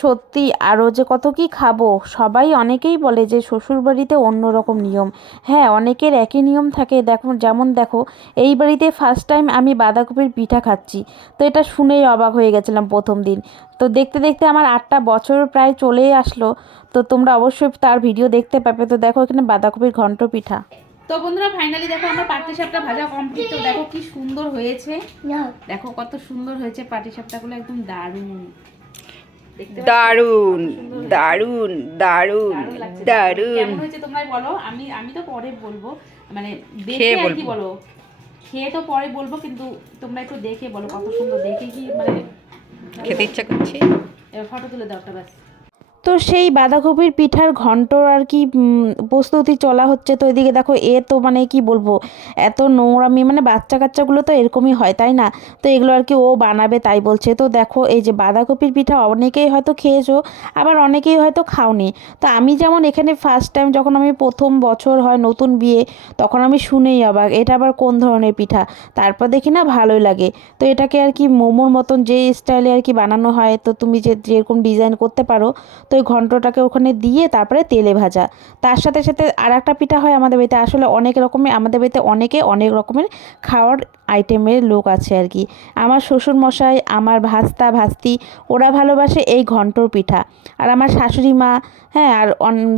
সত্যি আরও যে কত কি খাব? সবাই অনেকেই বলে যে শ্বশুরবাড়িতে অন্য রকম নিয়ম। হ্যাঁ অনেকের একই নিয়ম থাকে। দেখো যেমন দেখো এই বাড়িতে ফার্স্ট টাইম আমি বাঁধাকপির পিঠা খাচ্ছি। তো এটা শুনেই অবাক হয়ে গেছিলাম প্রথম দিন। তো দেখতে দেখতে আমার আটটা বছর প্রায় চলেই আসলো। তো তোমরা অবশ্যই তার ভিডিও দেখতে পাবে। তো দেখো এখানে বাঁধাকপির ঘন্ট পিঠা। তো বন্ধুরা ফাইনালি দেখো আমার পাটি সাপটা ভাজা কমপ্লিট তো দেখো কি সুন্দর হয়েছে। দেখো কত সুন্দর হয়েছে পাটি সাপটাগুলো একদম দারুণ? দারুণ দারুণ দারুণ দারুণ হয়েছে তোমরাই বলো? আমি আমি তো পরে বলব। মানে দেখে খেয়ে আর কি বলো? খেয়ে তো পরে বলব কিন্তু তোমরা একটু দেখে বলো কত সুন্দর দেখে কি মানে খেতে ইচ্ছা করছে? এবার ফটো তুলে দাও একটা ব্যাস। তো সেই বাঁধাকপির পিঠার ঘন্ট আর কি প্রস্তুতি চলা হচ্ছে। তো এদিকে দেখো, এ তো মানে কি বলব, এত নোংরামি মানে বাচ্চা কাচ্চাগুলো তো এরকমই হয়, তাই না? তো এগুলো আর কি ও বানাবে, তাই বলছে। তো দেখো, এই যে বাঁধাকপির পিঠা অনেকেই হয়তো খেয়েছো, আবার অনেকেই হয়তো খাওনি। তো আমি যেমন এখানে ফার্স্ট টাইম যখন আমি প্রথম বছর হয় নতুন বিয়ে, তখন আমি শুনেই অবাক, এটা আবার কোন ধরনের পিঠা? তারপর দেখি না, ভালোই লাগে। তো এটাকে আর কি মোমোর মতন যে স্টাইলে আর কি বানানো হয়, তো তুমি যে, যেরকম ডিজাইন করতে পারো, তো ওই ঘন্টটাকে ওখানে দিয়ে তারপরে তেলে ভাজা। তার সাথে সাথে আর একটা পিঠা হয় আমাদের বাড়িতে। আসলে অনেক রকমের, আমাদের বাড়িতে অনেকে অনেক রকমের খাওয়ার আইটেমের লোক আছে আর কি। আমার শ্বশুর মশাই আমার ভাস্তা, ভাস্তি, ওরা ভালোবাসে এই ঘন্টর পিঠা। আর আমার শাশুড়ি মা হ্যাঁ আর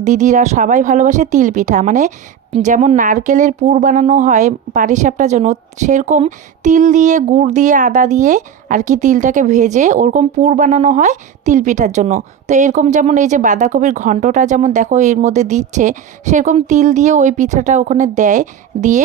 দিদিরা সবাই ভালোবাসে তিল পিঠা। মানে যেমন নারকেলের পুর বানানো হয় পাটিসাপটার জন্য সেরকম তিল দিয়ে, গুড় দিয়ে, আদা দিয়ে আর কি তিলটাকে ভেজে ওরকম পুর বানানো হয় তিল পিঠার জন্য। তো এরকম যেমন এই যে বাঁধাকপির ঘন্টটা যেমন দেখো এর মধ্যে দিচ্ছে, সেরকম তিল দিয়ে ওই পিঠাটা ওখানে দেয়, দিয়ে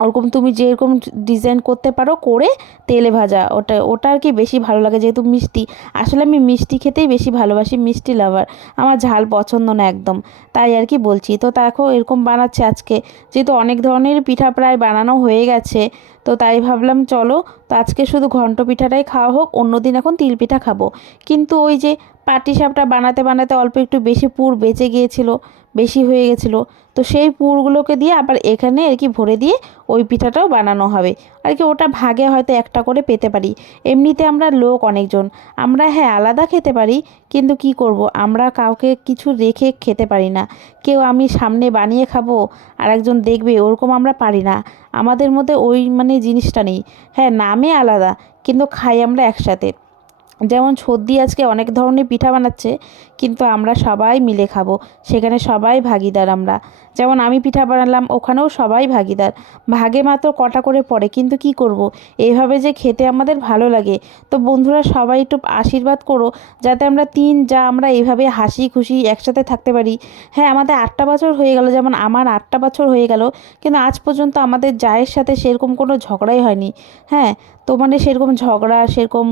ওরকম তুমি যেরকম ডিজাইন করতে পারো, করে তেলে ভাজা। ওটা ওটা আর কি বেশি ভালো লাগে যেহেতু মিষ্টি। আসলে আমি মিষ্টি খেতেই বেশি ভালোবাসি মিষ্টি লাভার আমার ঝাল পছন্দ না একদম। তাই আর কি বলছি। তো দেখো, এরকম বানাচ্ছে আজকে। যেহেতু অনেক ধরনের পিঠা প্রায় বানানো হয়ে গেছে, তো তাই ভাবলাম চলো, তো আজকে শুধু ঘন্ট পিঠাটাই খাওয়া হোক, অন্যদিন এখন তিল পিঠা খাব। কিন্তু ওই যে পাটি সাপটা বানাতে বানাতে অল্প একটু বেশি পুর বেঁচে গিয়েছিল বেশি হয়ে গেছিল। তো সেই পুরগুলোকে দিয়ে আবার এখানে আর কি ভরে দিয়ে ওই পিঠাটাও বানানো হবে। আর কি ওটা ভাগে হয়তো একটা করে পেতে পারি। এমনিতে আমরা লোক অনেকজন। আমরা হ্যাঁ আলাদা খেতে পারি, কিন্তু কি করব? আমরা কাউকে কিছু রেখে খেতে পারি না। কেউ আমি সামনে বানিয়ে খাব আর একজন দেখবে, ওরকম আমরা পারি না। আমাদের মধ্যে ওই মানে জিনিসটা নেই। হ্যাঁ নামে আলাদা, কিন্তু খাই আমরা একসাথে। যেমন সর্দি আজকে অনেক ধরনের পিঠা বানাচ্ছে, কিন্তু আমরা সবাই মিলে খাব। সেখানে সবাই ভাগিদার আমরা। যেমন আমি পিঠা বানালাম, ওখানেও সবাই ভাগিদার। ভাগে মাত্র কটা করে পড়ে, কিন্তু কি করব। এইভাবে যে খেতে আমাদের ভালো লাগে। তো বন্ধুরা, সবাই একটু আশীর্বাদ করো, যাতে আমরা তিন যা আমরা এইভাবে হাসি খুশি একসাথে থাকতে পারি। হ্যাঁ আমাদের আটটা বছর হয়ে গেল, যেমন আমার আটটা বছর হয়ে গেল, কিন্তু আজ পর্যন্ত আমাদের জায়ের সাথে সেরকম কোনো ঝগড়াই হয়নি। হ্যাঁ তো মানে সেরকম ঝগড়া, সেরকম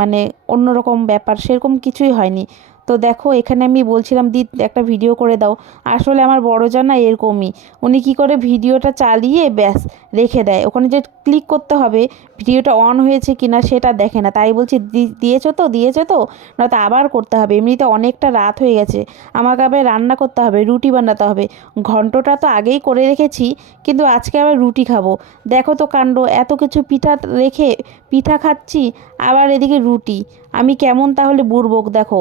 মানে অন্যরকম ব্যাপার, সেরকম কিছুই হয়নি। তো দেখো, এখানে আমি বলছিলাম, দি, একটা ভিডিও করে দাও। আসলে আমার বড় জানা এরকমই। উনি কি করে ভিডিওটা চালিয়ে ব্যাস রেখে দেয়। ওখানে যে ক্লিক করতে হবে ভিডিওটা অন হয়েছে কিনা সেটা দেখে না। তাই বলছি দিয়েছ তো দিয়েছ তো? নয়তো আবার করতে হবে। এমনিতে অনেকটা রাত হয়ে গেছে। আমাকে আবার রান্না করতে হবে, রুটি বানাতে হবে। ঘন্টটা তো আগেই করে রেখেছি, কিন্তু আজকে আবার রুটি খাব। দেখো তো কাণ্ড, এত কিছু পিঠা রেখে পিঠা খাচ্ছি, আবার এদিকে রুটি। আমি কেমন তাহলে বুড়বক, দেখো।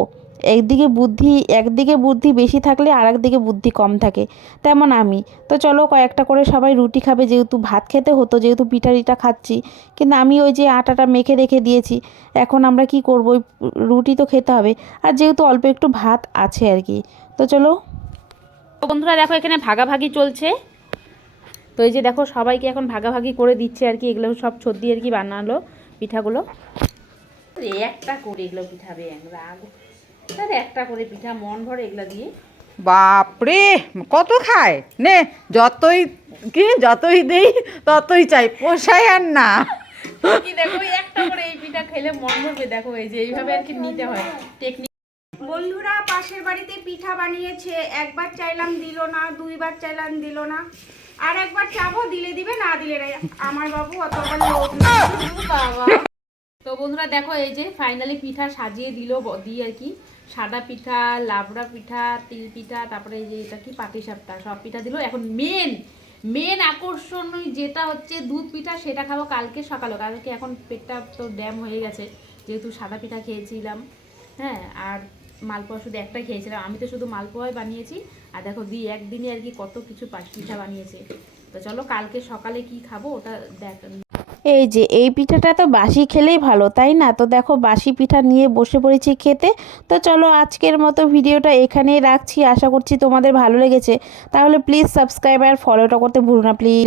একদিকে বুদ্ধি একদিকে বুদ্ধি বেশি থাকলে আর একদিকে বুদ্ধি কম থাকে। তেমন আমি। তো চলো কয়েকটা করে সবাই রুটি খাবে যেহেতু ভাত খেতে হতো যেহেতু পিঠা টিঠা খাচ্ছি। কিন্তু আমি ওই যে আটাটা মেখে রেখে দিয়েছি। এখন আমরা কি করব? ওই রুটি তো খেতে হবে। আর যেহেতু অল্প একটু ভাত আছে আর কি। তো চলো। বন্ধুরা দেখো এখানে ভাগাভাগি চলছে। তো এই যে দেখো সবাইকে এখন ভাগাভাগি করে দিচ্ছে আর কি। এগুলো সব সর্দি আর কি বানালো পিঠাগুলো। একটা করে এগুলো পিঠাবে রাগ আরে একটা করে পিঠা মন ভরে এগুলো দিয়ে। বাপরে কত খায়? নে যতই কি যতই দেই ততই চাই পোষায় আর না। কি দেখো একটা করে এই পিঠা খেলে মন ভরবে দেখো এই যে এইভাবে আর কি নিতে হয়। টেকনিক বন্ধুরা পাশের বাড়িতে পিঠা বানিয়েছে। একবার চাইলাম দিল না দুইবার চাইলাম দিল না। আর একবার চাবো দিলে দিবে না দিলে আমার বাবু অত আবার বাবা। তো বন্ধুরা দেখো, এই যে ফাইনালি পিঠা সাজিয়ে দিল দিয়ে আর কি। সাদা পিঠা, লাবড়া পিঠা, তিল পিঠা, তারপরে এই যে এটা কি পাটিসাপটা সব পিঠা দিল। এখন মেন মেন আকর্ষণ যেটা হচ্ছে দুধ পিঠা, সেটা খাব কালকে সকালে কালকে এখন পেটটা তো ড্যাম হয়ে গেছে, যেহেতু সাদা পিঠা খেয়েছিলাম হ্যাঁ আর মালপোয়া শুধু একটাই খেয়েছিলাম। আমি তো শুধু মালপোয়াই বানিয়েছি, আর দেখো দি একদিনই আর কি কত কিছু পাশ- পিঠা বানিয়েছে। তো চলো কালকে সকালে কি খাব, ওটা দেখ এই যে, এই পিঠাটা তো বাসি খেলেই ভালো, তাই না? তো দেখো, বাসি পিঠা নিয়ে বসে পড়েছি খেতে। তো চলো আজকের মতো ভিডিওটা এখানেই রাখছি। আশা করছি তোমাদের ভালো লেগেছে। তাহলে প্লিজ সাবস্ক্রাইব আর ফলোটা করতে ভুলো না প্লিজ